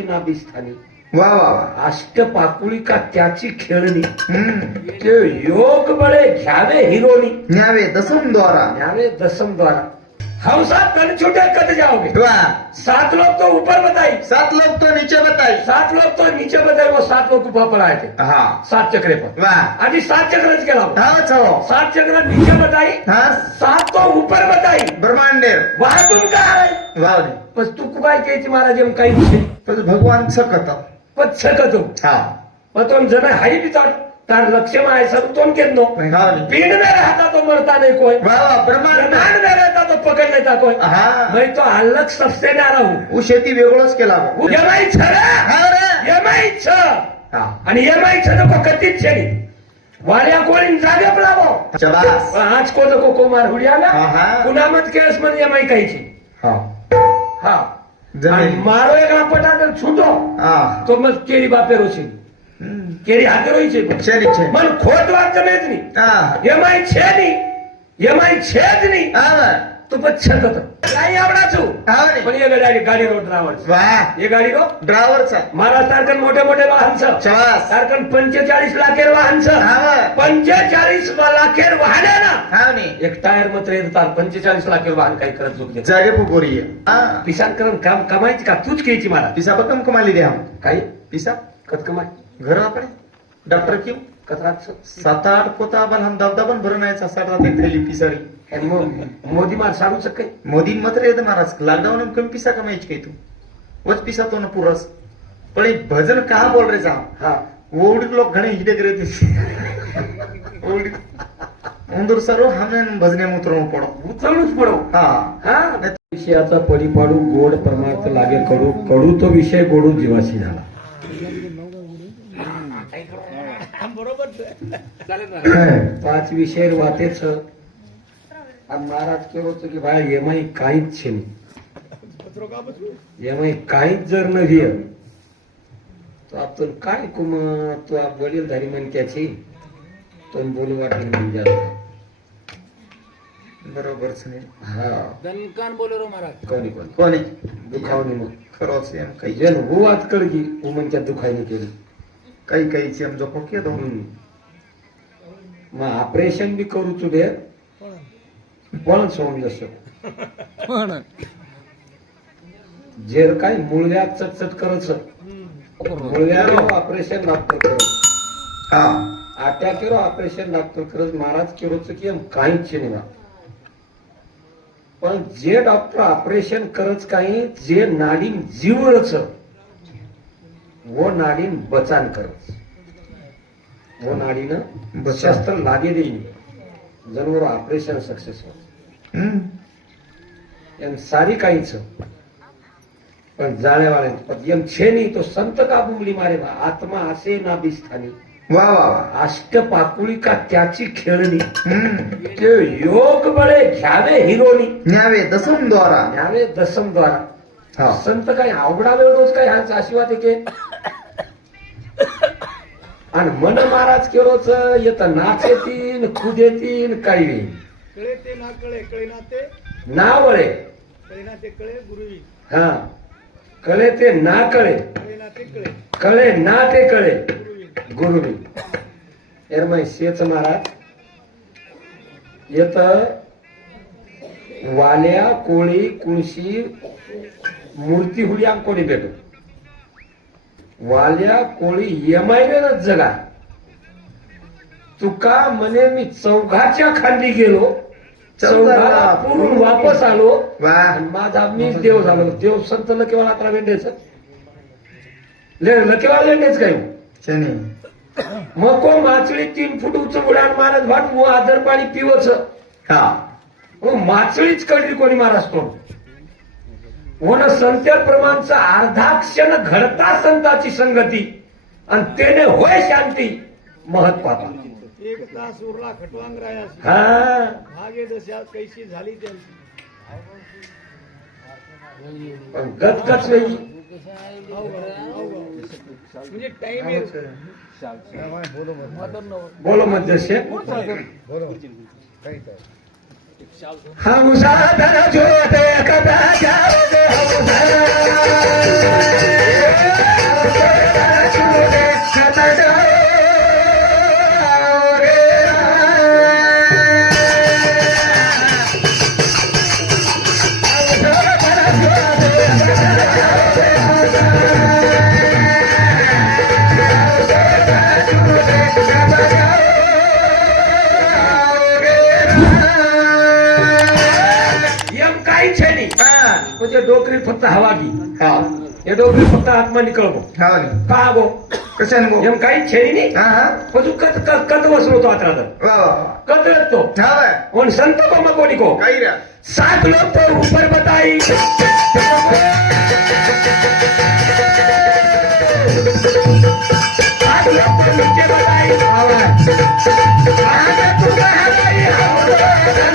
असे ना बिस्थानी. वा वा वा. अष्टपाकुळी का त्याची खेळणी. ते योग बळे घ्यावे हिरोनी. न्यावे दसम द्वारा. न्यावे दसम द्वारा. हम सात तन छूटे कट जाओगे. वाह. 7 लोग तो ऊपर बताई, 7 लोग तो नीचे बताई. 7 लोग तो नीचे बताए. वो 7 लोग ऊपर पर आए थे हाँ 7 चक्रे पर. वाह. आधी 7 चक्रच केला. हाच हो. 7 चक्र नीचे बताई, हा 7 तो ऊपर बताई. ब्रह्मांडेर. वहां तुम कहा है. वाव. बस तू काय कहती महाराज हम काही नहीं. पण भगवान सकत. पण सकतो हा पण तो जन हाई भी तार लक्ष्य में आए सब तुम के नो. हाँ पीड़ में रहता तो मरता नहीं कोई. वाह वाह. ब्रह्मांड. ब्रह्मांड में रहता तो पकड़ लेता कोई. हा मैं तो अलग सबसे न्यारा हूँ. उ शेती वेगळंच केला बा. यमाई छरा हा रे. यमाई छ हा आणि यमाई छ को कतीच छेनी वाड्या कोणी जागे पडावो. शबास. आज को मार हुडियाला हा, हा. पुनामत केस मध्ये यमाई काहीची. हा हा जमीन. आणि मारो एक पटा छूटो हा तो मग केरी बापे रोची केरी हाते रोई छेनी छे. मन खोट વાત તમે જ નહીં. हा એમાંય છે નહીં, એમાંય છે જ નહીં. हा તો પછી છતો કાંઈ આવડા છું हा रे. પણ એ ગાડીનો ડ્રાઈવર છે. वाह. એ ગાડીનો ड्रायव्हरचा. મારા તારકન મોટે મોટે વાહન છે. शबास. તારકन 45 લાખેર વાહન છે. हा 45 લાખેર वाहन आहे ना. हा नी एक टायर मात्र येत तार 45 लाखेर वाहन काही करत चुकते. जागे पुकोरी हा पिसान करून काम कमायची का तूच घ्यायची मला. पिसा पकम कमाली दे हम. काही पिसा कत कमाय घर आपले डॉक्टर क्यों कतराच 7-8 पोता आपण हम दबदबन भरणायचा 7 थैली पिसारी. मोदी मार सारू सकै. मोदी मात्र येत महाराज लॉकडाऊन में कम पिसा कमायची काही तू वच पिसा तो न पुरस पण ये भजन कहा बोल रहे साहब. हा ओवडी लोग घणे हिडे करे ओवडी उंदूर सर्व हमें भजने मुतरो पडो उचलूच पडो. हा हा विषयाचा परिपाडू गोड परमार्थ लागे कडू. कडू तो विषय गोडू जीवाशी झाला. पाच विषय वातेच आणि महाराज केलं होतं की भाई एमाई काहीच छे नाही. एमाई काहीच जर नव्हे तो आपण काय कुम तो आप वडीलधारी म्हणत्याची तो बोलू वाटेल म्हणजे बरोबर नाही. हा दनकान बोले रो महाराज. कोणी कोणी कोणी दुखावणी मग खरोच एम काही जन हो आज कळगी उमनच्या दुखायने केली. काही काहीची एम जो पोके दो मग ऑपरेशन बी करू तुझे पण सोडून जसं जेर काय मुळव्या चटचट करत मुळव्या ऑपरेशन डॉक्टर करत हा आट्या केरो ऑपरेशन डॉक्टर करत महाराज केरोच की काहीच नाही. पण जे डॉक्टर ऑपरेशन करत काही जे नाडीन जीवच वो नाडीन बचान करत वो नाडीनं शस्त्र लागे देईन जरूर ऑपरेशन सक्सेस होत. एम सारी काहीच पण जाळ्यावाळ्या एम छे नाही तो संत का बुंगली मारे बा आत्मा असे ना बिस्थानी. वा वा वा. अष्टपाकुळी का त्याची खेळणी. ते योग बळे घ्यावे हिरोनी. न्यावे दसम द्वारा. न्यावे दसम द्वारा. हा संत काय अवघडा वेळ रोज काय ह्यांचा आशीर्वाद आहे की आणि मन महाराज केरोच येत नाचेतीन खुदेतीन काही नाही. कळे ते ना कळे कळे ना ते नावळे कळे ना ते कळे गुरुवी हा कळे ते ना कळे कळे ना ते कळे कळे ना ते कळे गुरुवी गुरुवी. एरमाई शेच महाराज येत वाल्या कोळी कुळशी मूर्ती हुड्या कोणी भेटो वाल्या कोळी येमायने जगा. तुका म्हणे मी चौघाच्या खांदी गेलो चौघाला पुरून वापस आलो वा. आणि माझा मीच देव झालो. देव संत लकेवाळा अकरा वेंडेच लकेवाळा वेंडेच काय शनी मग को माचळी 3 फूट उंच उडाण मारत भाट वो आदर पाणी पिवच हा मग माचळीच कळली कोणी महाराष्ट्र होणं संत्या प्रमाणचं अर्धाक्षण घडता संताची संगती आणि त्याने होय शांती महत्वाचा. एक तास उरला खटवांग रायासी हा भागे दशा कैशी झाली त्यांची. पण गचगच वेळी म्हणजे टाइम बोलो मध्यस्थ हम साधन जोते कदा जाओगे हम फक्त हवा की हा ये दोघे फक्त आत्मा निकळबो हा नी का गो कशाने गो एम काही छेनी नाही हा हा पण तू कत वसलो तो आता तर वा वा वा. कत रखतो हा बाय. उन संत को मकोनी को काही रे 7 लोग तो ऊपर बताई 7 लोग तो नीचे बताई आगे तू कहलाई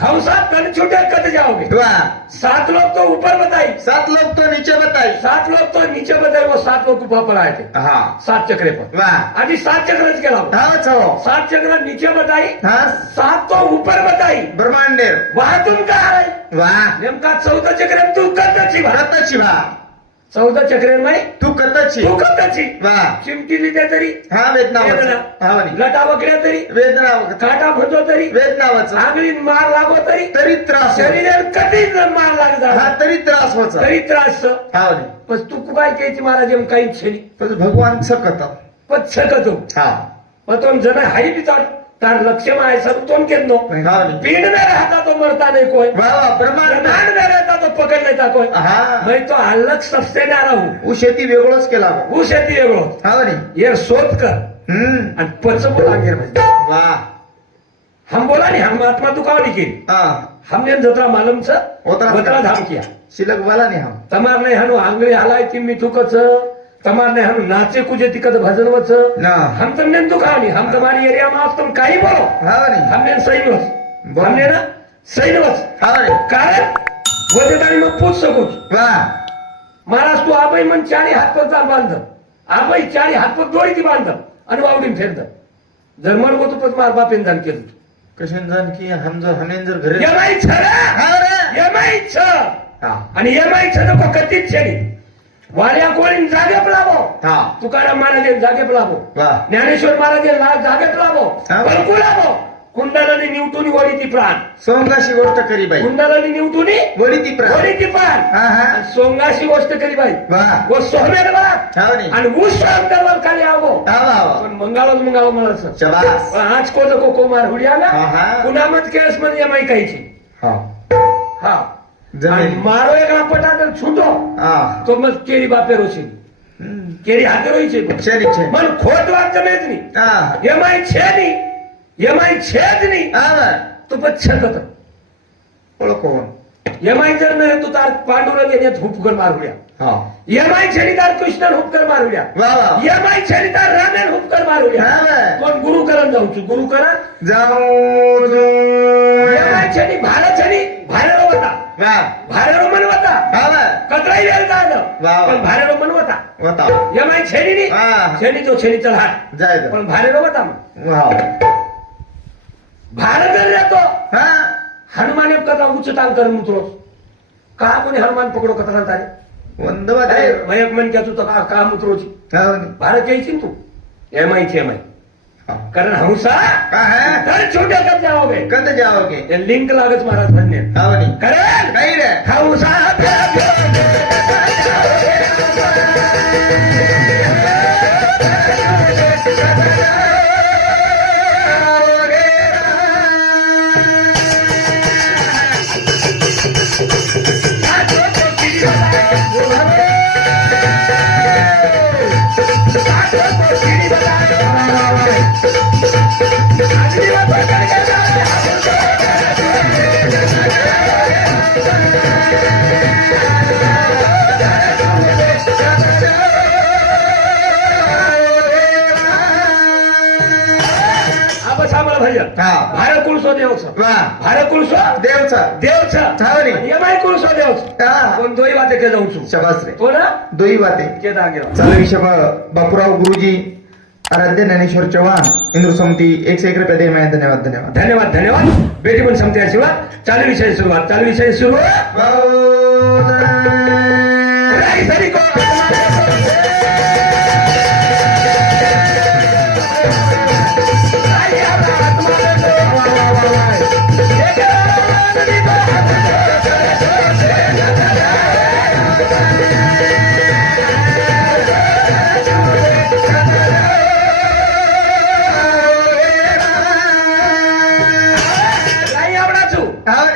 हम साथ कल छूटे कत जाओगे वा 7 लोग तो ऊपर बताई 7 लोग तो नीचे बताई 7 लोग तो नीचे बताए वो 7 लोग ऊपर पर आए थे हा 7 चक्रे पर वा आधी 7 चक्रच केला हाच हो 7 चक्र नीचे बताई हा 7 तो ऊपर बताई ब्रह्मांडेर वाहतून का आहे वा नेमका 14 चक्र तू कतची भा कतची वा 14 चक्र नाही तू कतची तू कतची वा चिमटी लिहिते तरी हा वेदनावाचं हा नी लटा वकड्या तरी वेदनावाचं काटा भरतो तरी वेदनावाचं आंगळीत मार लागो तरी तरी त्रास होतो. शरीरात कधीच मार लागत हा तरी त्रास व्हायचा तरी त्रास हा नी पण तू काय कायची महाराज एम काही छेनी पण भगवान सकत पण छकतो हा पण तो जण हाई बी तार लक्ष्य में आहे सब तोन के नो हा नी पीठ में रहता तो मरता नहीं कोई वा वा ब्रह्मांड ब्रह्मांड में रहता तो पकड़ लेता कोई हा मैं तो अलग सबसे न्यारा हूँ ऊ शेती वेगळंच केला वो शेती वेगळो हा नी ये शोध कर आणि पच बोला वा हम बोला नहीं हम आत्मा दुखाव नहीं की हा हमने जतरा मालूम छ ओतरा बतरा धाम किया शिलक वाला नहीं हम तमार ने हनु आंगली हलाय की मी थुकच तमार ने हनु नाचे कुजे तिकत भजन वच ना हम तुमने दुखा नहीं हम तुम्हारी एरिया में आप तुम काही बोलो हा नी हमने सही वच बोलो. हमने ना सही वच हा नी कारण वजदानी मग पूछ सको वा महाराज तू आबाई मन 4 हात पर चाल बांध आबाई 4 हात पर दोरी ती बांध आणि वावडीन फेरद जर मन होतो पण मार बापेन जाण केलं कशन जान की हम जर हमें जर घरे यमाई छरा हा रे यमाई छ हा आणि यमाई छ नको कतीच छेडी वाड्या कोळीन जागेप लाभो हा तुकाराम महाराज जागेप लाभो वा ज्ञानेश्वर महाराज जागेप लाभो हा. बलकू लाभो कुंडलानी निवटून वडी ती प्राण सोंगाशी गोष्ट करी बाई कुंडलानी निवटून वडी ती प्राण वडी ती प्राण हा हा आणि सोंगाशी गोष्ट करी बाई वा वो सोहमेर बात हा नी आणि ऊस अंतरवर खाली आवो हा वा वा पण मंगाळो मला शबास आज को कुमार हुडियाला हा हा पुनामत केस मध्ये यमाई काहीची हा हा आणि जमीन मारो एक पटा तर छुटो हा तो मग केरी बापे रोशी केरी हाते रोईचे शरी छे मन खोट વાત જમે જ નહીં हा એમાંય છે નહીં એમાંય છે જ નહીં हा वा તો પછી છકત ओळखो એમાંય જર ન તું તાર પાંડુરંગ એને હુપકર મારુડ્યા हा એમાંય છે તાર કૃષ્ણ હુપકર મારુડ્યા वा वा એમાંય છે તાર રામેન હુપકર મારુડ્યા हा वा કોણ ગુરુ કરન જાઉં છું ગુરુ કરન जाऊ जो એમાંય છે ભારે છે ભારેરો હતા वा ભારેરો મન હતા हा वा કતરાઈ વેલ દાદ વાહ. પણ ભારેરો મન હતા वता એમાંય છેડી નહીં हा છેડી તો છેડી ચલ હાટ जाय द પણ ભારેરો હતા वा ભારત રહેતો हा हनुमान कथा उच्चतांग कर मित्रो का कोणी हनुमान पकडो कथा तारे वंदवा दे मयक मन क्या तू तो का मित्रोची हा नी भारत यायची ना तू एमआई हा. कारण हंसा का है तर छोट्या कत जाओगे कद जाओगे ते लिंक लागत महाराज म्हणणे हा नी कारण काही रे हंसा भैया हा भारे कुळसो देवच वा भारे कुळसो देवचा देवच छावरी. एमआई कुळसो देवच हा पण दोई वाते के जाऊन છું शबास रे तो ना दोई बाते के दागेला चालू विषय बापूराव गुरुजी आराध्य ज्ञानेश्वर चव्हाण इंदूर समिती 101 रुपये दे मैं धन्यवाद धन्यवाद धन्यवाद धन्यवाद बेटी पण समते आशीर्वाद चालू विषय सुरुवात चालू विषय सुरुवात सरी को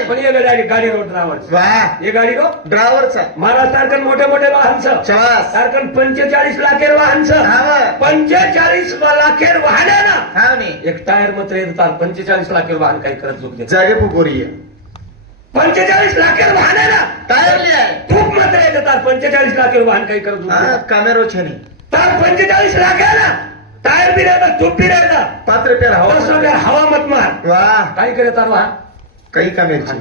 पण ये गाडी रोड ड्रायव्हर वाह ये गाडी रो ड्रायव्हरचा महाराज सारखं मोठे मोठे वाहन शाबास. सारखं 45 लाखेर वाहन हा वा. 45 लाखेर वाहन आहे ना हा नी एक टायर मात्र येतात 45 लाखेर वाहन काही करत लोक जागे फुकोरी आहे 45 लाखेर वाहन आहे ना टायर लिहाय खूप मात्र येतात 45 लाखेर वाहन काही करत हा लोक कामेरो छेनी तर 45 लाख आहे ना टायर बी राहतात तूप बी राहतात 5 रुपये हवा हवा मत मार वाह काय करतात वाहन काही कामेरची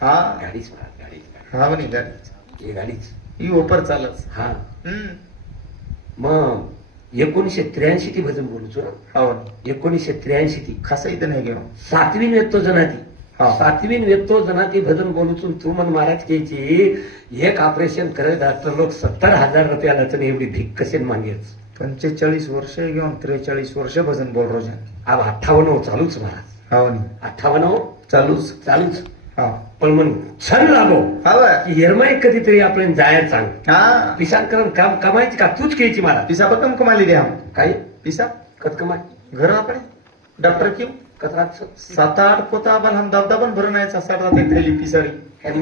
हा गाडीच मार गाडीच हा म्हणे गाडी हे गाडीच ही ओपर चालच हा हम्म मग 1983 ती भजन बोलूचो ना हो 1983 ती खासा इथं नाही घेऊ सातवीन वेत्तो जनाती हा. सातवीन वेत्तो जनाती भजन बोलूचून तू मन महाराज घ्यायची एक ऑपरेशन करत डॉक्टर लोक 70,000 रुपयाला तर एवढी भीक कसे मागेच 45 वर्ष घेऊन 43 वर्ष भजन बोल रोजन अब 58 चालूच महाराज हो नी 58 चालूच चालूच हा पण मग छंद लागो हवा की हिरमाई कधीतरी आपल्याला जायला सांग हा पिसान करून काम कमायची का तूच घ्यायची मला पिसा पकम कमाली द्या काय पिसा कत कमाय घर आपण डॉक्टर क्यों कतराच 7-8 पोता आपण हम दाबदाबन भरून यायचा 7 थैली पिसारी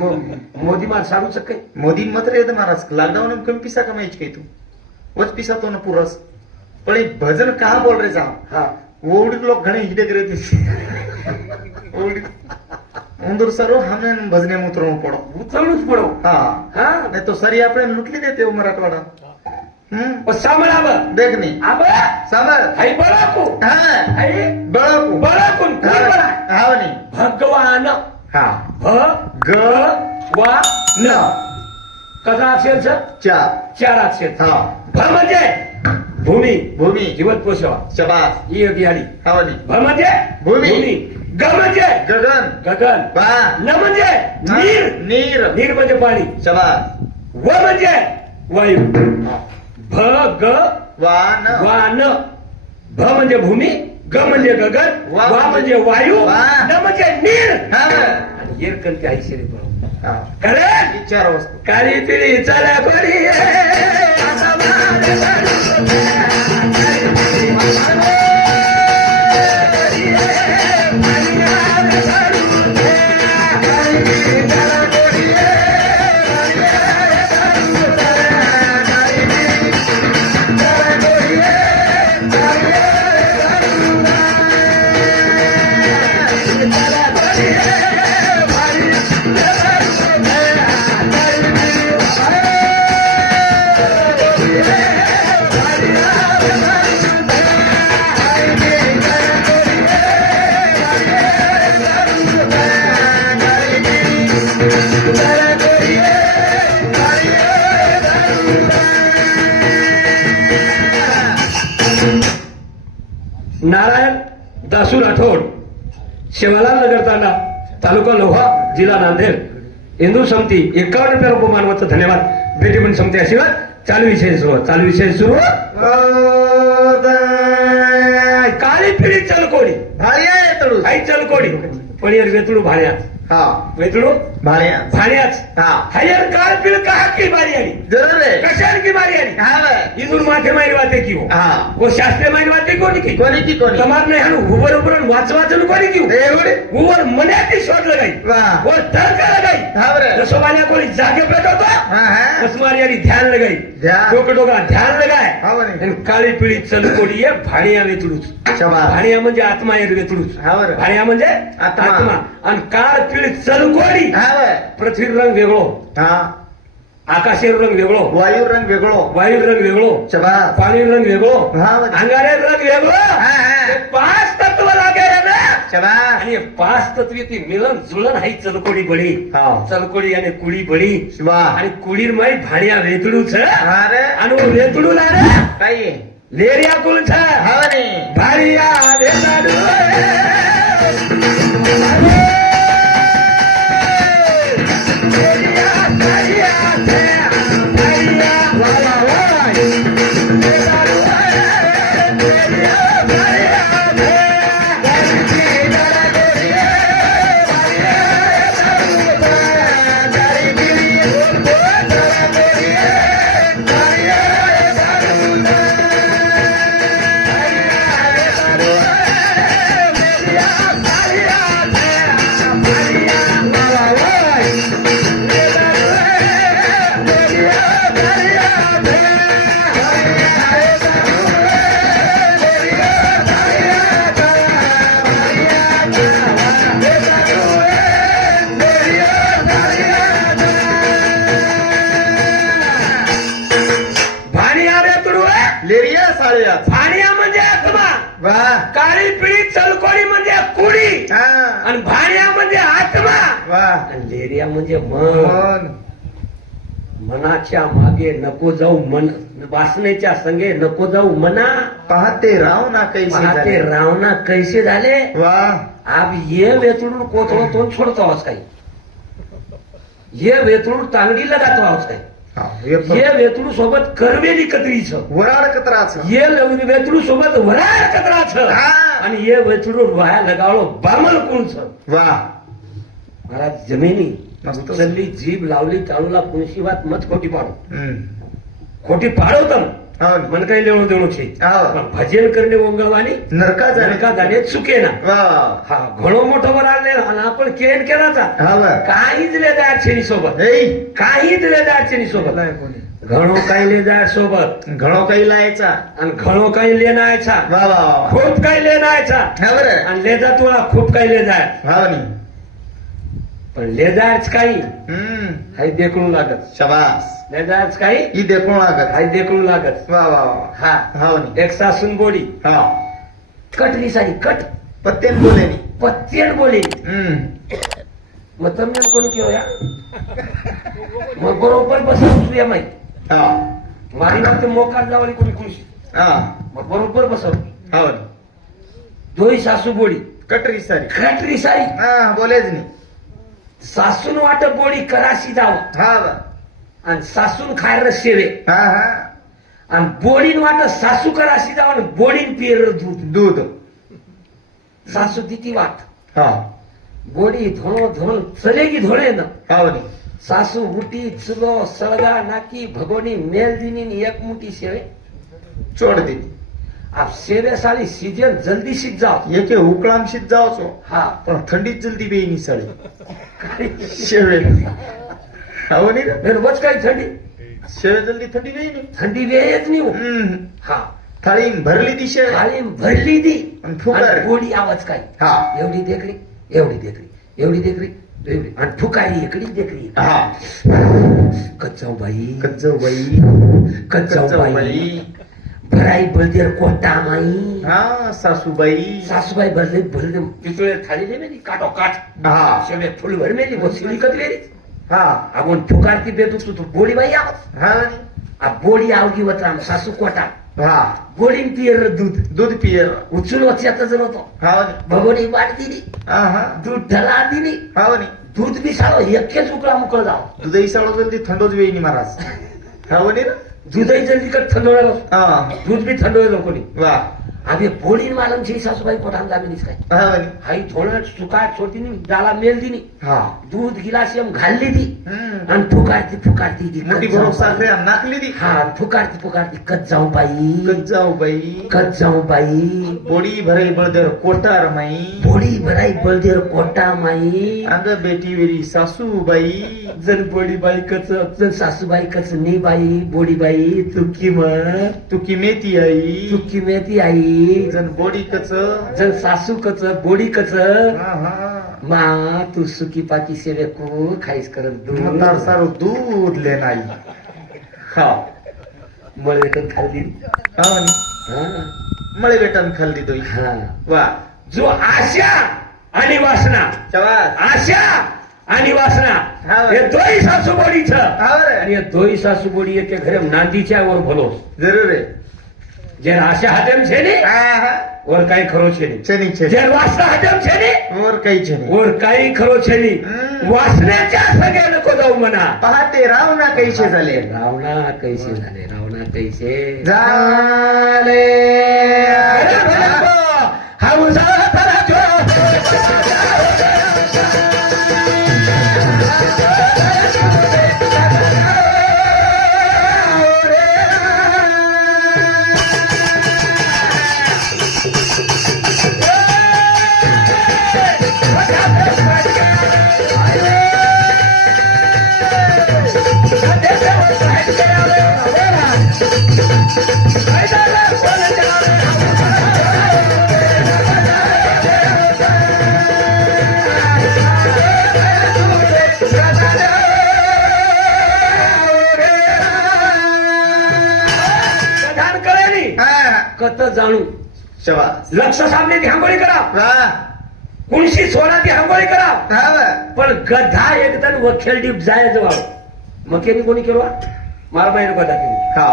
मोदी मार सांगू शकै मोदी मात्र येत महाराज लॉकडाऊन कमी पिसा कमायची काही तू वच पिसा तो ना पुरस पण हे भजन कहा बोल रे जा हा ओवडी लोक घणे हिडे करे ओवडी उंदूर सर्व हमने भजने उतरवू पडो उचलूच पडो हा हा नाही तो सरी આપણે लुटली देते मराठवाडा सांभाळ आब देख नी आब सांभाळ हाय बळाकू हा हाय बळाकू बळाकून कोण बळा हा नी भगवान हा भ ग वा न कसा अक्षरचं चा 4 अक्षर हा भ म्हणजे भूमी भूमी जीवत पोषवा शबास ही एक आली हा नी भ म्हणजे भूमी. ग म्हणजे गगन गगन बा न म्हणजे नीर नीर नीर म्हणजे पाणी शबास व म्हणजे वायू भ ग वान वान भ म्हणजे भूमी ग म्हणजे गगन वा वा म्हणजे वायू वा. न म्हणजे नीर हा आणि येर करते आई शरीर बरोबर हा कारण विचार वस्तू काळी पिळी चला पडी आता नारायण दासू राठोड शिवालाल नगर तांडा तालुका लोहा जिल्हा नांदेड हिंदू समिती 51 रुपये उपमानवाचं धन्यवाद बेटी पण समिती आशीर्वाद चालू विषय सुरू काळी पिढी चलकोडी भारी आहे तळू आई चलकोडी पण यार वेतुळू भाड्यात हा वेतुळू भाड्या भाड्याच हा हायर काळ पिढ का की बारी आली जरूर आहे कशाला की बारी आली हा बाय. इथून माथे मारी वाटे की हो हा वो शास्त्रीय मारी वाटे कोणी की कोणी की कोणी कमार नाही हाणू उभर उभर वाचवाचन कोणी की एवढे उभर मन्याती शोध लगाई वा वर तडका लगाई हा बरं रसोबाने कोणी जागे पेटवतो हा हा कसमारी यारी ध्यान लगाई ध्यान. डोका ध्यान लगाय हा बरं आणि काळी पिळी चलकोडी आहे भाडिया वेतुळूच शबास भाडिया म्हणजे आत्मा आहे वेतुळूच हा बरं भाडिया म्हणजे आत्मा. आत्मा आणि काळ पिळी चलकोडी हा बाय. पृथ्वी रंग वेगळो हा आकाशी रंग वेगळो वायू रंग वेगळो वायू रंग वेगळो शबास पाणी रंग वेगळो हा बरं. अंगारे रंग वेगळो हा हा हे 5 तत्व लागे ना शबास आणि 5 तत्वी ती मिलन जुळन हाई चलकोडी बळी हा चलकोडी आणि कुळी बळी शिवा आणि कुळीर माई भाड्या वेतडूच अरे आणि वेतडूला रे काय लेरिया कुलछ हा रे भारिया देताडू लेरिया भारिया भारिया वाला वाय देताडू लेरिया भारिया लेरिया साळ्या भाणिया म्हणजे आत्मा वा काळी पिळी चलकोडी म्हणजे कुडी हा आणि भाण्या म्हणजे आत्मा वा आणि लेरिया म्हणजे मन मन मनाच्या मागे नको जाऊ मन वासनेच्या संगे नको जाऊ मना पाहते राव ना कैसे पाहते झाले. रावणा कैसे झाले वा आप ये वेचून कोथळो तोंड सोडतो आवाज काही ये वेचून तांगडी लगातो आवाज काही हा, हे पण. ये वेचून सोबत करवेली कत्रीचं वराड कतराच ये वेचून सोबत वराळ कतराचं हा. आणि ये वेचून वाया लगावलो बामल कुणचं वा महाराज जमिनी मस्त. उचलली जीभ लावली ताळूला कुणशिवात मत खोटी पाडो हम्म. खोटी पाडवतम हो. मन काही लेवण देणू छे हो. पण भजन करणे ओंगळवानी नरका झाले का जाणे चुके ना वा हा घणो मोठो बराले आणि आपण केन केलाचा हा वा काहीच लेदार छेनी सोबत ए काहीच लेदार छेनी सोबत घणो काही लेदार सोबत घणो काही लायचा आणि घणो काही लेनायचा वा वा वा. खूप काही लेनायचा हा बरं आणि लेदा तुला खूप काही लेदार हा नी पण लेदारच काही हम्म हाय देखणू लागत शबास लेदारच काही ही देखून लागत हाय देखणू लागत वा वा वा हा हा नी एक सासून बोली हा कटली सारी कट पत्तेन बोले नी पत्तेन बोली हम्म मग તમને कोण કયો યા મग બરોબર બસાવું છું એમાંય हा મારી વાત મોકાર જવાની કોઈ ખુશી हा મग બરોબર બસાવું हा नी જોઈ સાસુ બોડી कटरी सारी ખાટરી સારી हा बोलेच नी સાસુનું વાટે બોડી કરાશી જાવ हा वा અને સાસુન ખાયર સેવે हा हा અને બોડીનું વાટે સાસુ કરાશી જાવ અને બોડીન પીર દૂધ दूध સાસુ દીતી વાત हा બોડી ધોણો ધોણ ચલેગી ધોળે ન हा नी સાસુ ઉટી ચૂલો સળગા નાખી ભગોની મેલદીની એક મુઠ્ઠી સેવે चोड दे आप सेवे साली सीजन जल्दी सीख जाओ एके उकळामशीत जावचो हा पण थंडीत जल्दी बेईनी साडी शेवे हो नी रे? फिर वच काही थंडी शेवे जल्दी थंडी बेईनी थंडी वेळच नाही हो. हम्म हा थाळी भरली ती शेवे थाळी भरली ती आणि फुकार. आणि गोडी आवाज काय हा एवढी देखरी एवढी देखरी एवढी देखरी एवढी आणि फुकारी इकडे देखरी हा कच्चाऊ बाई कच्चव बाई कच्चाऊ बाई भराई बळदेर कोणता माई हा सासूबाई सासूबाई भरले भरले पितळे थाळी दे मेली काटो काट हा शेवे फुल भर मेली वो सिली कतलेली हा आपण फुकारती बेतू तू गोडी बाई आवाज हा आ बोडी आवगी वतराम सासू कोटा हा गोडीन पियर दूध दूध पियर उचून वच्यातच नव्हतो हा भगोनी वाट दिली हा हा दूध ढला दिली हा नी दूध बी साळो एकखेच उकळा मुकळ जाव दुधही साळो जल्दी थंडोच वेईनी महाराज हा नी रे? दूधही जल्दी कट थंड व्हायला हा दूध बी थंड व्हायला कोणी वा आम्ही बोडीन मालमची सासूबाई पोटान दाबिनीच काय हा नी हाई थोडं सुकाट छोटीनी डाला मेल दिनी हा दूध गिलास एम घालली ती हम्म आणि फुकारती फुकारती ती मोठी कच जाऊ भरोसा बाई. नाकली ती हा फुकारती फुकारती कच जाऊ बाई कच्चाव बाई कच जाऊ बाई बोडी भराई बळदेर कोटार माई बोडी भराई बळदेर कोटा माई अंग बेटी वेरी सासूबाई जन बोडी बाई कच जन सासूबाई कच नी बाई बोडी बाई तुकी म तू की मेती आई तुकी मेती आई जन बोडी कच जन सासू कच बोडी कच हा हा मा तू सुकी पाकी सेवे को खाईस करत म्हातार दूध सारो दूध ले नाही हा मळे तर खाल्ली हा नी. हा मळे बेटन खाल्ली दोई हा वा जो आशा आणि वासना शबास आशा आणि वासना हा. हे दोही सासूबोडीच हा बरं. आणि हे दोही सासूबोडी एके घरे नांदीच्या वर भलोस जरूर आहे જે રાશે હાજમ છે ને ઓર કઈ ખરો છે નહીં છે નહીં, છે જે વાસના હાજમ છે ને ઓર કઈ છે નહીં. ઓર કઈ ખરો છે નહીં वाचण्याच्या सगळ्या नको जाऊ म्हणा पहाटे रावणा कैसे झाले रावणा कैसे झाले रावणा कैसे झाले हा उजाळा खरा जो. कत जाणू शबास लक्ष सामने ती आंघोळी करा वाह कुणशी सोडा ती आंघोळी करा हा पण गधा एकदम वखेल डीप जायचं वाव मग मी कोणी केलो मला माहिती गधा केली हा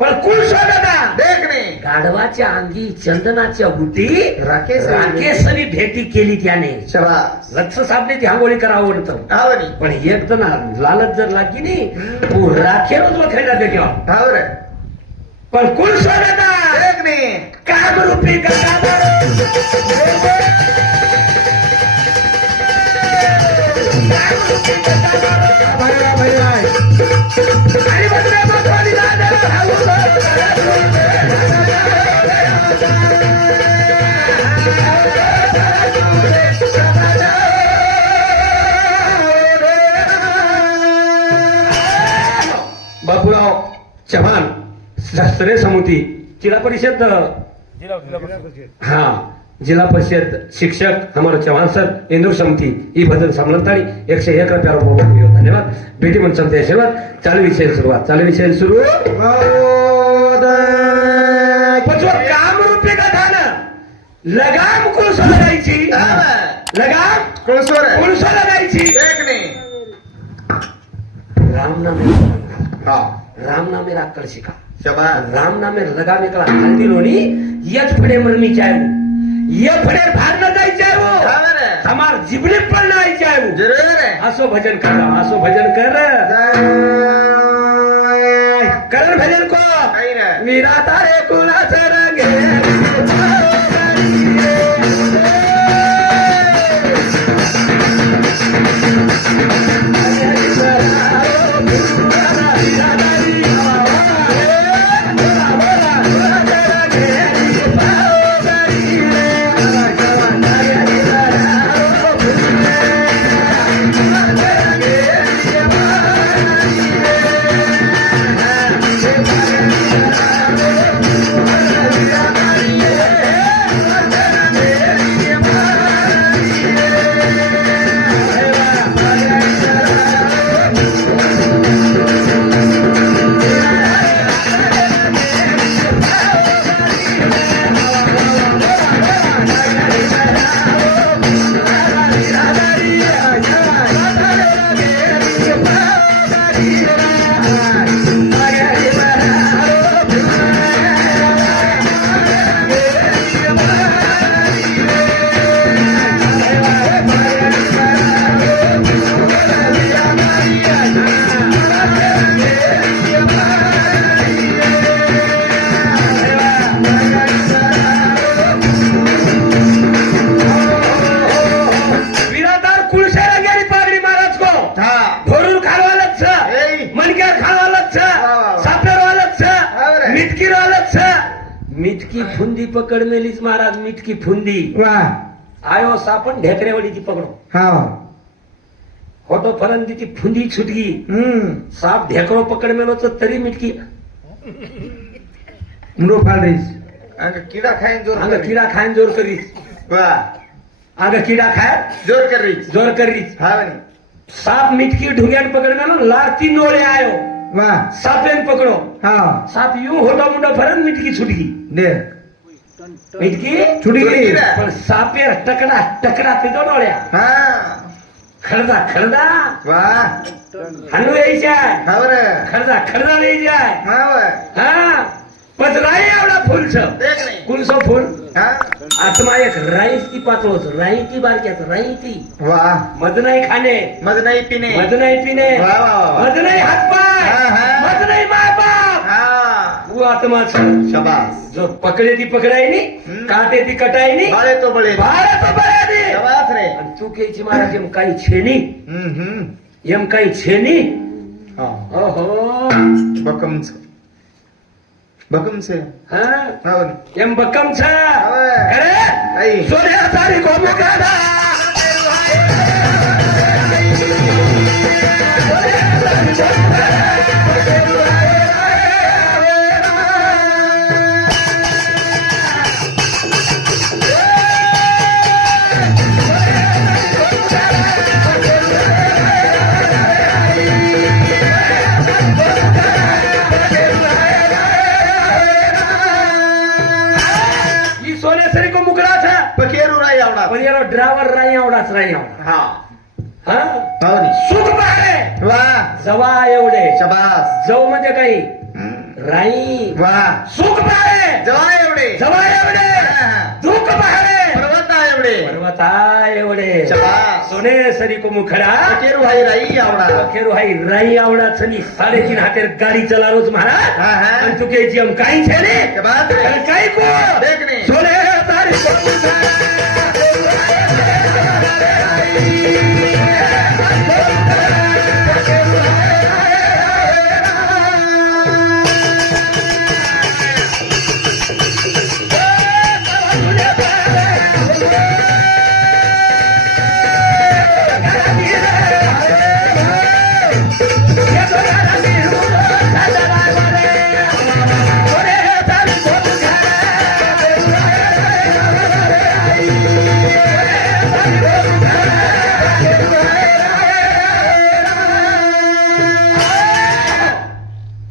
पण कुण सोडा देख ने गाढवाच्या अंगी चंदनाच्या बुटी राकेशनी राकेशनी भेटी केली त्याने शबास लक्ष सामने ती आंघोळी करावं म्हणतं आवनी पण एक तर लालच जर लागली नाही तू राखेलच वखेलला ते किंवा हावर पण कुण सोडा देख ने काम रूपी गंगाधर आणि बदले मथोडी बाबूराव चव्हाण शास्त्रीय समिती जिला परिषद हाँ जिला परिषद शिक्षक हमारे चौहान सर इंदूर समिति ई भजन समलंताड़ी 101 रुपया धन्यवाद बेटी मन चलते आशीर्वाद चालू विषय शुरुआत चालू विषय शुरू काम रूपी का था ना लगाम कुळसो लगायची लगाम कुळसो लगायची देख ने राम नामे हा राम नामे राखल शिका शबास राम नामे लगाम एकला हल्दी लोणी यच फडे मरमी चाहे ये फडे भार न जायचे आहे वो हावर हमार जिबली पण नाही आहे वो जरूर है असो भजन कर असो भजन कर करण भजन को काही ना मीरा तारे कुणाच रंगे मिटकी फुंदी पकड मेलीच महाराज मिटकी फुंदी आयो सापण ढेकरेवाडीची पकडो होतो फरंदी ती फुंदी छुटगी साप ढेकरो पकड मेलो तर तरी मिटकी मुंडो फाडरीस कीड़ा खाए जोर अंग किडा खायन जोर करीस वाह अंग किडा खाय जोर कर रही जोर करीस हा साप मिटकी ढुग्यान पकड मेलो लारती नोळे आयो सापेन पकडो साप यूं होतो मुंडो फरन मिटकी छुटगी मिटकी छुटगी पण सापेर टकडा टकडा तिथं डोळ्या खळदा खळदा वाह हनु यायच्या हावर खळदा खळदा यायच्या हावर हा पजराई आवडा फुलचं देख नाही कुलचं फुल हा आत्मा एक राईस ती पातळच राई ती बारक्याच राई ती वा मध नाही खाणे मज नाही पिणे मध नाही पिणे वा, वा, वा. मध नाही हातपाय हा, हा. मध नाही मायबाप हा तू आत्माच शबास जो पकडे ती पकडायनी हम्म. काटे ती कटायनी बाळे तो बळे बाळा तो बळ्यानी शबास रे आणि तू केची महाराज एम काही छेनी एम काही छेनी हा ओहो बकमच बकमच हा हो एम बक्कम छा होय. अरे आई. सोन्या तारी गोमू काढा ही सोन्यासरी को मुकरा था पकेरू राई आवडा पण याला ड्रायव्हर राही आवडाच राही आवडा हा हा हो नी सुख पाहे वा जवा एवढे शबास जव म्हणजे काही हम्म. राई वा सुख पाहे जवा एवढे जवा एवढे हा. दुःख पाहे पर्वता एवढे पर्वता एवढे शबास. सोने सरी को मुखडा पकेरू भाई राई आवडा खेरू हाई राई आवडा छनी 3.5 हातेर गाडी चलारोच महाराज हा, हा. आणि तू के जी हम काही छे ने शबास रे अरे काही को देख ने सोने तारी को मुखडा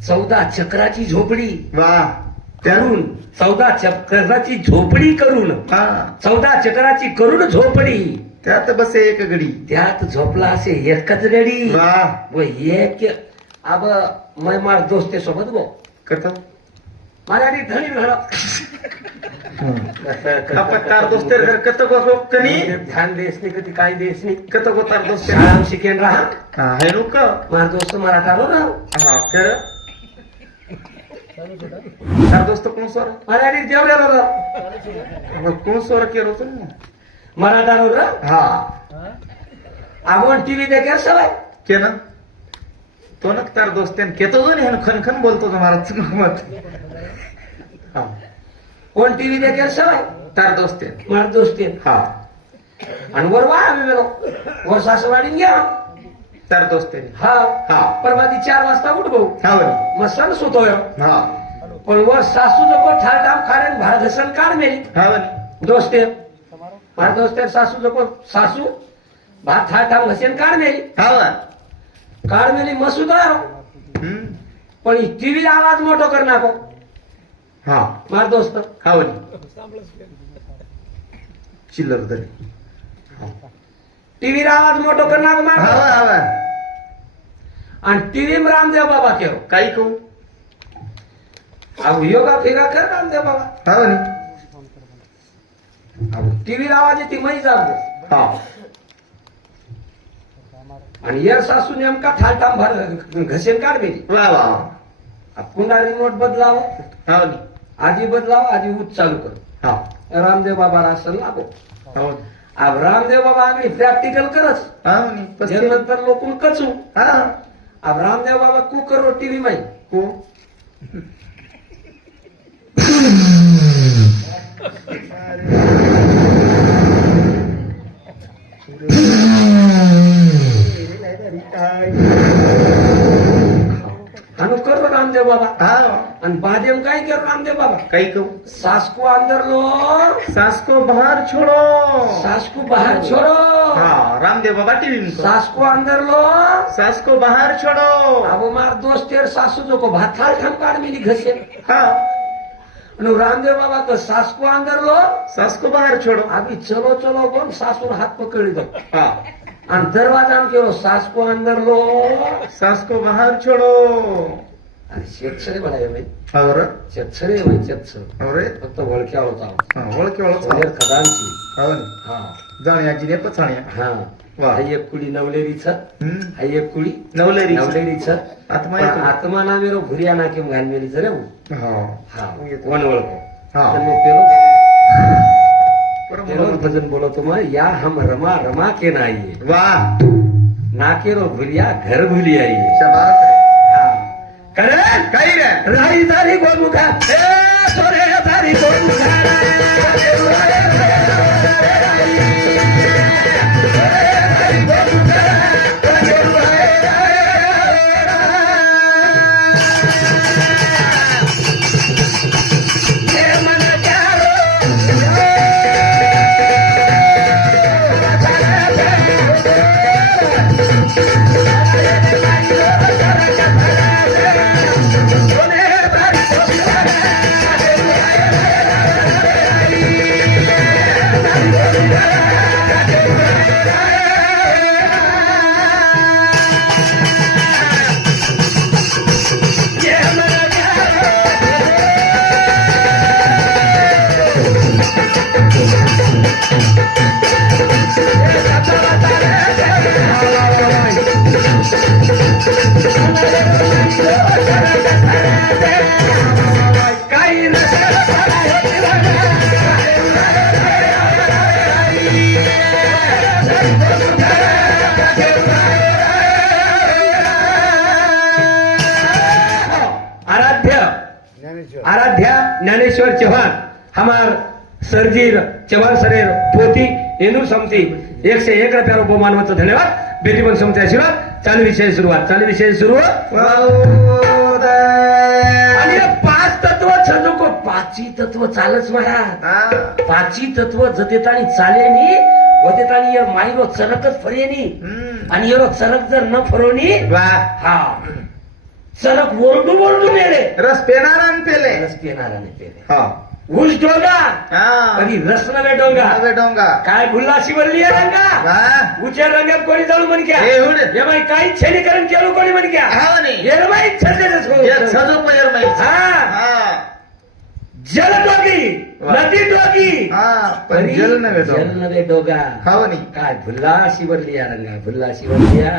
चौदा चक्राची झोपडी वा करून 14 चक्राची झोपडी करून हा 14 चक्राची करून झोपडी त्यात बसे एक गडी त्यात झोपला असे एकच गडी वा व एक अब मैं मार दोस्ते सोबत गो कथा माझ्या धनी घड तार दोस्तेर घर कत गो कनी ध्यान देस नाही कधी काय देस नाही कत गो तार दोस्तेर शाळा शिकेन राहा हा हे लोक माझा दोस्त मराठा आलो ना हा कर तार दोस्त कोण सोर माझ्या जेवढ्याला कोण सोर केलो तो मराठा आलो ना हा आपण टीव्ही देखे सवय के ना तो नक तार दोस्तेन केतो जो नाही खनखन बोलतो तुम्हाला मत हा कोण टीव्ही देखे सवय तार दोस्तेन माझा दोस्ते हा आणि वर वा आम्ही गेलो वर सासवाडीन घ्या तार दोस्तेन हा हा परवादी 4 वाजता उठ भाऊ हा बरं. मग सण सुतोय हा पण वर सासू जको ठालठाम खाडेन भार घसन काढ मेली हा बरं. दोस्ते माझ्या दोस्ते सासू जको सासू भात ठालठाम घसेन काढ मेली हा बरं. काढ मेली मसूद हम्म. पण टीव्हीला आवाज मोठो कर नाको हा माझा दोस्त हा बरं. चिल्लर दरी टीव्हीला आवाज मोठो कर नाको हा माझा बरं, हा बरं. आणि टीव्ही रामदेव बाबा केलो काही कहू अहो योगा फिरा कर रामदेव बाबा हा बरं. टीव्हीला आवाज येते मै जागो हा आणि या सासू नेमका ठालठाम भार घसेन काढ मेली वा वा पुन्हा रिमोट बदलावं हा बरं. आधी बदलावं आधी ऊत चालू कर हा रामदेव बाबा असं लागो हा बरं. अब रामदेव बाबा आम्ही प्रॅक्टिकल करच हा बरं. पस्तीस. नंतर लोकून कचू हा अब रामदेव बाबा कू करो टीव्ही माई को अनु करो रामदेव बाबा हा आणि बादेम काय करो रामदेव बाबा काही कहू सास को अंदर लो सास को बाहर छोड़ो सास को बाहर छोड़ो हाँ रामदेव बाबा टीवी में सास को अंदर लो सास को बाहर छोड़ो अब मार दोस्त तेर सासू जो को भात थाल ठम काढ मिली घसे हाँ आणि रामदेव बाबा को सास को अंदर लो सास को बाहर छोड़ो अभी चलो चलो बोल सासूर हात पकड़ी दो हाँ आणि दरवाजा में करो सास को अंदर लो सास को बाहर छोड़ो आणि शेतसरे म्हणाय बाई और शेतसरे बाई शेतसर और फक्त वळख्या होता ओळखी ओळख सोनेर खदानची हो हा जाण्या जिने पछाण्या हा वा. हा एक कुडी नवलेरीचा हा एक कुडी नवलेरी नवलेरीचा आत्मा येतो. आत्मा ना मेरो भुरिया नाके घालमेली जरे हो हा कोण ओळख हा. तर मग पेलो बरं पेलो म्हणून. भजन बोलतो मग या हम रमा रमा के नाइये वा नाके रो भुलिया घर भुली आइये शाबास रे. करे काही रे राई जारी गोमुखा ए सोरे जारी गोमुखा काही आराध्य आराध्या ज्ञानेश्वर चौहान हमार सरजीर चौहान सरेर पोती एनु समती 101 रुपया बहुमानवत धन्यवाद बेटी पण समती आशीर्वाद चालू विषय सुरुवात आणि हे 5 तत्व छंदको 5 तत्व चालच महाराज हा. 5 तत्व जतेतानी चालेनी वतेतानी ये माईरो चरकच फरेनी हम्म. आणि येरो चरक जर न फरोनी वा हा चरक ओरडू मेळे रस पेनारा न पेले रस पिणारा नाही पेले हा ऊस डोंगा हा. कधी रस नव्हे डोंगा नवे डोंगा काय भुल्लाशी बनली आहे रंगा वा उच्या रंगात कोणी जाऊ म्हण क्या एवढे. हे बाई काही छेनीकरण केलं कोणी म्हण क्या हा नाही हे बाई ये सजो पैर माहिती हा हा जल डोगी वा. नदी डोगी हा पण जल नवे जल डोंगा नव्हे डोगा खाव नाही काय भुल्लाशी बनली या रंगा भुल्लाशी बनली या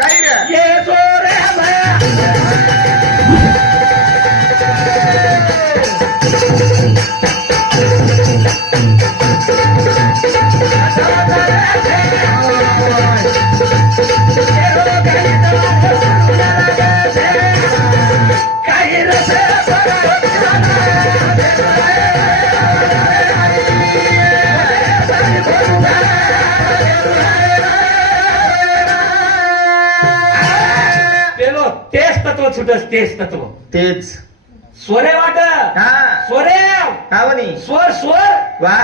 काही रे ये सोरे भया काही रस पेलो तेच तत्व छुटस तेच तत्व तेच स्वरे वाट हा स्वरे खाव नाही स्वर वा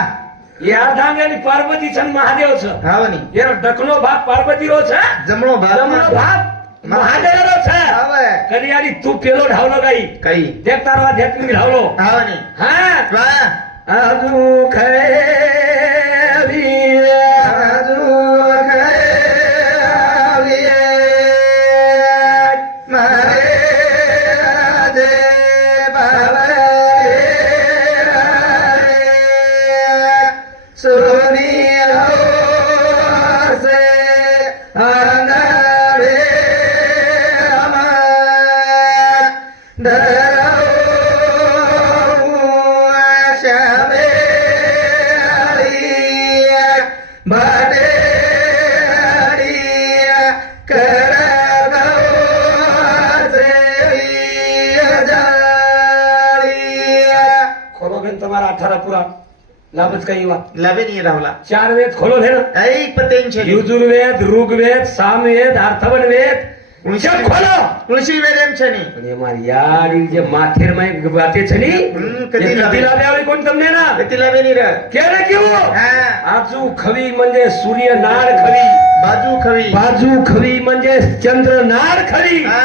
या धांग्यानी पार्वती छन महादेव छ खाव नाही यार दखनो भाग पार्वती रो छ जमणो जमणो भाग भाग महादेव रो छ खाव कधी आधी तू पेलो ढावलो काही काही देख तारवा देख मी ढावलो खाव नाही हा वा अजू खैरी तुम्हारा 18 पुरा लाभच काही वा लाभे नाही राहुला 4 वेद खोलो भेण एक टेन्शन युजुर्वेद ऋग्वेद सामवेद अर्थवन वेद सब खोलो तुळशी वेदम छनी પણ એમાં યાર ઈ જે માથેરમાં એક વાતે છે ની કદી એ લાવે. કદી લાવે આવે કોણ તમને ના गती लाभे नाही रा કેરે કેવો हा आजू खवी म्हणजे सूर्य नाड खवी बाजू खवी बाजू खवी म्हणजे चंद्र नाड खवी हा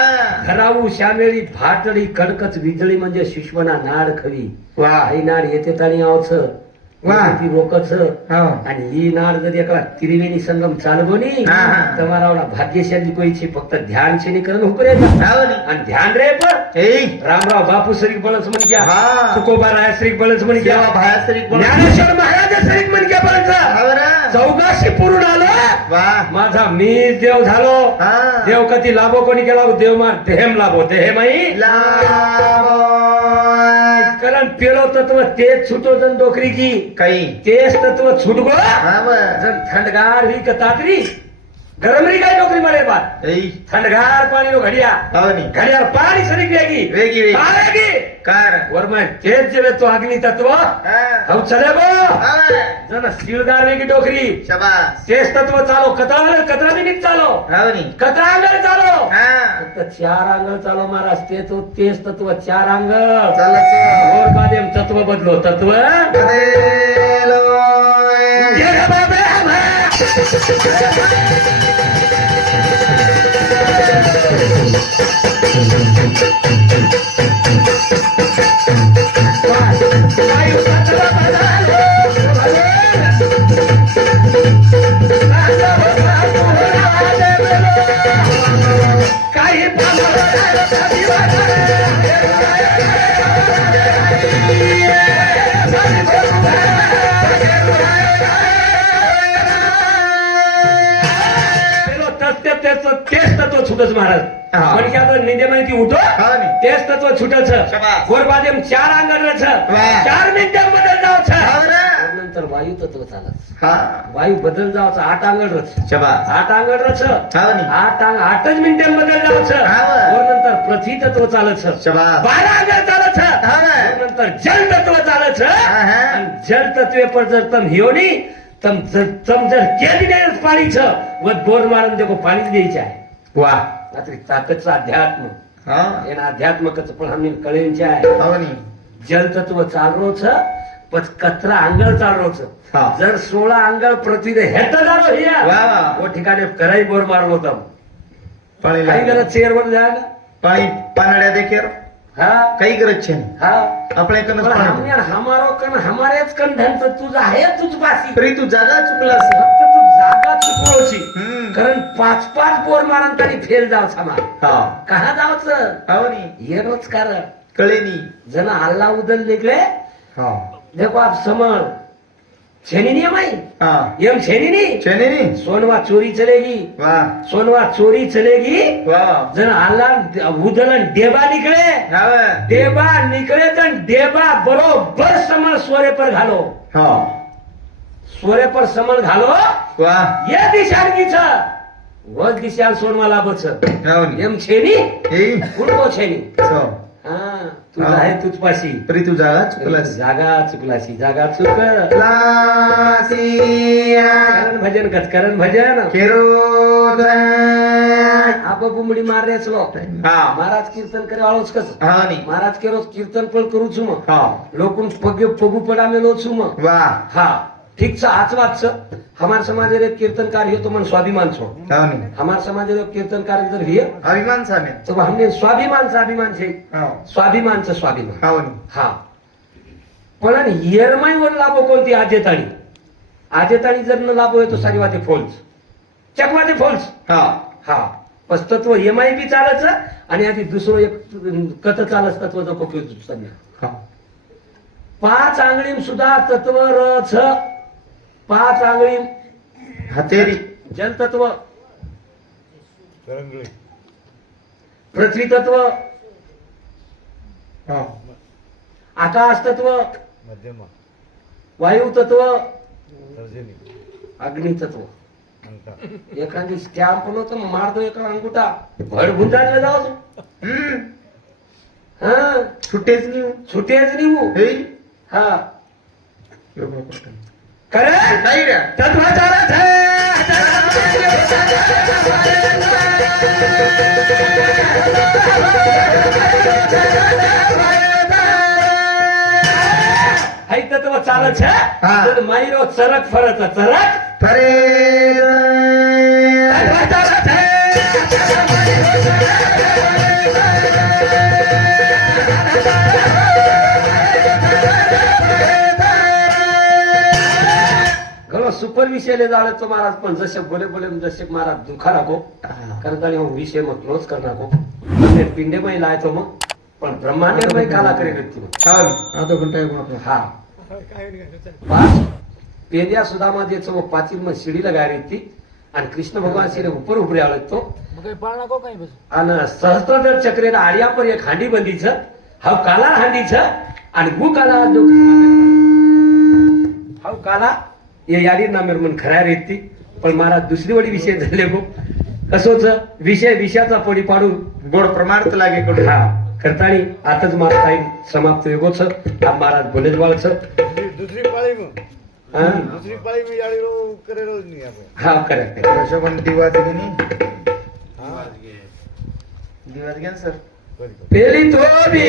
खरावू श्यामेळी फाटडी कडकच वीजळी म्हणजे शिश्वना नाड खवी वा आई नाड येते ताणी आवच वा. ती रोकच हो. आणि ही नाड जर एकला त्रिवेणी संगम चालवणी हा, हा. તમારા ભાગ્યશાળી કોઈ છે ફક્ત ધ્યાન છે ની કરન હુકરે અને ધ્યાન રે પર ए રામરાવ બાપુ શરીક બળસ મન ગયા हा. तुकोबा राय श्रीक बळच म्हण जेव्हा ગયા भायासरी कोण ज्ञानेश्वर महाराज श्रीक म्हण ગયા बळच बरं. चौगाशी पूर्ण आलो वा माझा मी देव झालो हा. देव कधी लाभो कोणी केला देव मार देहम लाभो देह माई लावाय. कारण पेलो तत्व तेच छुटो जन डोकरी की काही तेच तत्व छुटगो हा बर. जन थंडगार ही कतात्री गरम री काय डोकरी मारे बात ए थंडगार पाणी नो घडिया पावनी घडियाळ पाणी सरीक वेगी वेगी वेगी. वेगी कार वरमाय तेच जेवे तो अग्नि तत्व हा. हव चले गो हा बर. जन शिवगार वेगी डोकरी शाबास तेच तत्व चालो कतरा मिनिट चालो पावनी कतरा अंगळ चालो हा फक्त 4 अंगळ चालो महाराज ते तो तेच तत्व 4 अंगळ चालत और बादेम तत्व बदलो तत्व जय बाबा वायू तत्व बदलो काही तेच तत्व छुटच महाराज हा. म्हणजे आता निंदे माहिती उठो हा नी. तेच तत्व छुटच शाबास. गोरबादेम 4 अंगणच वा. 4 मिनिटं बदल जावच हा बरं. नंतर वायू तत्व चालत हा वायू बदल जावचा 8 अंगण रच शाबास 8 अंगण रच हा नी. 8च मिनिटं बदल जावच हा बरं. वर नंतर पृथ्वी तत्व चालत शाबास 12 अंगण चालत हा बरं. नंतर जल तत्व चालत हा, हा. आणि जल तत्वे पर जर तम हियोनी तम जर केली नाही पाणीच व बोर मारून देखो पाणीच द्यायचे आहे वा मात्र ताकदचं अध्यात्म हा एना अध्यात्मकच पण आम्ही कळेंचे आहे पावनी जल तत्व चालरोच पण कचरा अंगळ चालरोच हा. जर 16 अंगळ पृथ्वी हेत जारो हिया वा, वा. वो ठिकाणी कराई बोर मारलो तम पाणी काही लागलं. गरज चेअरवर जायला पाणी पानाड्या देखील हा काही गरज छे नाही हा आपल्या इकडनं पण पाणी हमने हमारो कण हमारेच कंधनच तुझं आहे तुझ पासी तरी तू जागा चुकलास फक्त तू जागा चुकवची हम्म. कारण 5 बोर मारून तरी फेल जावच आम्हाला हा कहा जावचं पावनी येणच कारण कळेनी जन अल्लाह उदल निकले हा देखो आप समझ छेनी नियम आई हा यम छेनी नहीं छे नाही सोनवा चोरी चलेगी वा सोनवा चोरी चलेगी वा जन अल्लाह उदल देबा निकले हा वा. देबा निकले तर देबा बरोबर समल सोरे पर घालो हा सोरे पर समल घालो वा ये दिशान की छ वो दिशा सोनवा लाभच पावनी एम छेनी ए कुणको छेनी सो हा तुझा आहे तुझपाशी तरी तू जागा चुकलास जागा चुकलाशी जागा चुक लासिया करण भजन कच करण भजन केरोद आप बुमडी मारण्याच लो हा महाराज कीर्तन करे वाळोच कस हा नी महाराज केरो कीर्तन पण करू छु मग हा लोकून पगे पगू पडा मेलो छु मग वा हा ठीक छ आज बात छ हमार समाज रे कीर्तनकार हियो तो मन स्वाभिमान छो हा नी हमार समाज रे कीर्तनकार जर हियो अभिमान साने तो हमने स्वाभिमान छे हा स्वाभिमान छ स्वाभिमान हा नी हा पण येरमाई वर लाभो कोणती आजेताणी आजेताणी जर न लाभो तो सारी वाते फोल्स चकवाते फोल्स हा हा बस तत्व एमआय बी चालच आणि आधी दुसरं एक कथ चालच तत्व जो कोकी हा 5 आंगळीम सुद्धा तत्व रच 5 आंगळीम हतेरी जल तत्व पृथ्वी तत्व हा आकाश तत्व वायू तत्व अग्नि तत्व एखादी स्टॅम्प होतो मारतो एका अंगुठा भड भुंजायला जाऊ हम्म हा छुटेच नाही छुटेच नाही हो. हे हा योगा पटकन. करे नाही रे तत्वाचारच हाय तत्व चालच हा. तर माईरो चरक फरक चरक फरे तत्वाचारच विषयले जाळे तो महाराज पण जसे बोले बोले जसे महाराज दुखा राखो करता હું વિષય માં ક્લોઝ કરી નાખો અને પિંડેમાં લાય તો મग પણ બ્રહ્માંડમાં કાલા કરી નથી आधो घंटा एक आपला હા काय नाही काय. पाच पेंद्या सुदामा जे तो पाचीर में सीढ़ी लगाई रही थी અને કૃષ્ણ ભગવાન શ્રી ऊपर ઉભરે આવે તો मग काही पाळ नको काही बस અને સહસ્ત્રધર ચક્રે આડિયા પર એક હાંડી બંધી છે હાવ કાલા હાંડી છે અને ગુ કાલા જો हाव काला या याडीर नामेर मन खऱ्या रेती पण महाराज दुसरी वडी विषय झाले गो कसोच विषय विषयाचा पडी पाडून गोड प्रमाणात लागे कडे हा करतानी आताच माझा टाइम समाप्त होगोच हा महाराज बोलेज वाळच दुसरी पाळी मग हा दुसरी पाळी मी याडी करेल नाही आपण हा करेक्ट रशोबन दिवाज घेणी हा दिवाज घ्या सर पेली तो बी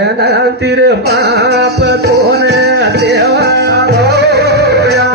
एना तिर बाप कोने देवा होया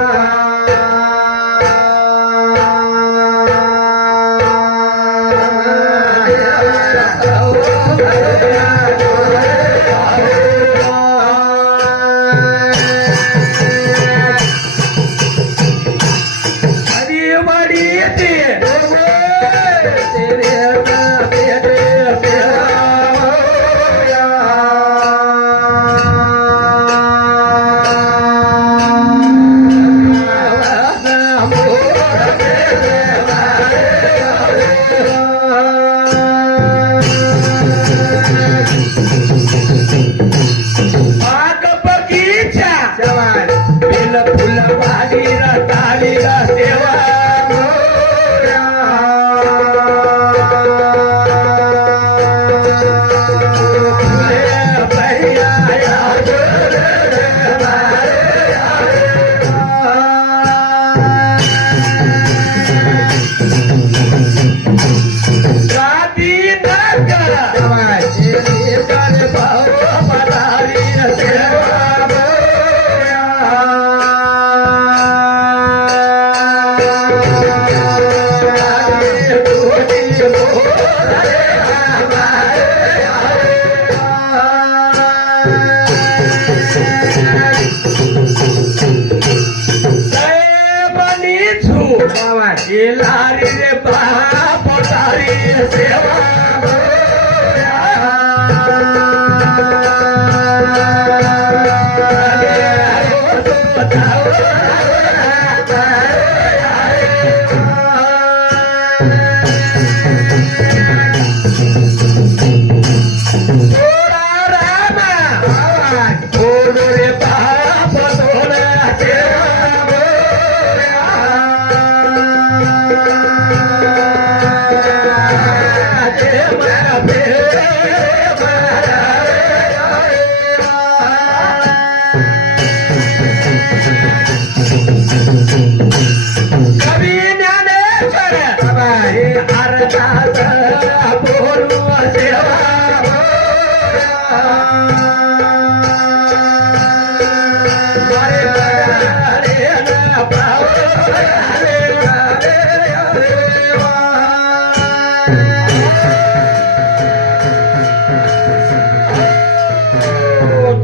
लारी रे बाप तारी सेवा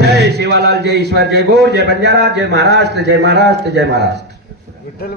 जय शिवालाल जय ईश्वर जय गौर जय बंजारा जय महाराष्ट्र जय महाराष्ट्र जय महाराष्ट्र विठ्ठल